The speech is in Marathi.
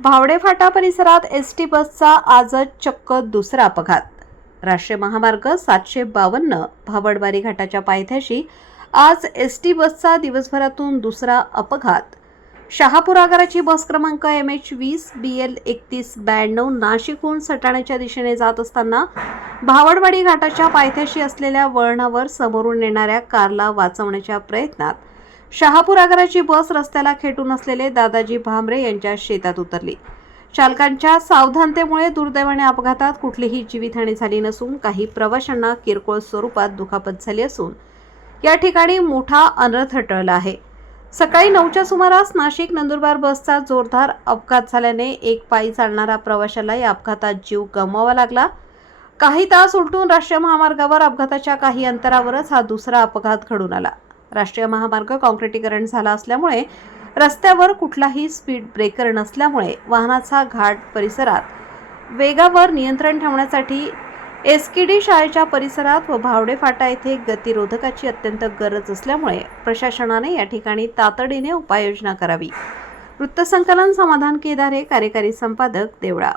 भावडे फाटा परिसरात एसटी बसचा आजच चक्क दुसरा अपघात। राष्ट्रीय महामार्ग 752 भावडबारी घाटाच्या पायथ्याशी आज एसटी बसचा दिवसभरातून दुसरा अपघात। शहापूर आगाराची बस क्रमांक MH20 BL 3192 नाशिकहून सटाण्याच्या दिशेने जात असताना भावडबारी घाटाच्या पायथ्याशी असलेल्या वळणावर समोरून येणाऱ्या कारला वाचवण्याच्या प्रयत्नात शहापूर आगाराची बस रस्त्याला खेटून असलेले दादाजी भामरे यांच्या शेतात उतरली। चालकांच्या सावधानतेमुळे दुर्दैवाने अपघातात कुठलीही जीवितहानी झाली नसून काही प्रवाशांना किरकोळ स्वरूपात दुखापत झाली असून या ठिकाणी मोठा अनर्थ टळला आहे। सकाळी 9च्या सुमारास नाशिक नंदुरबार बसचा जोरदार अपघात झाल्याने एक पायी चालणारा प्रवाशाला या अपघातात जीव गमवावा लागला। काही तास उलटून राष्ट्रीय महामार्गावर अपघाताच्या काही अंतरावरच हा दुसरा अपघात घडून आला। राष्ट्रीय महामार्ग काँक्रिटीकरण झाला असल्यामुळे रस्त्यावर कुठलाही स्पीड ब्रेकर नसल्यामुळे वाहनाचा घाट परिसरात वेगावर नियंत्रण ठेवण्यासाठी SKD शाळेच्या परिसरात व भावडे फाटा येथे गतिरोधकाची अत्यंत गरज असल्यामुळे प्रशासनाने या ठिकाणी तातडीने उपाययोजना करावी। वृत्तसंकलन समाधान केदारे, कार्यकारी संपादक, देवळा।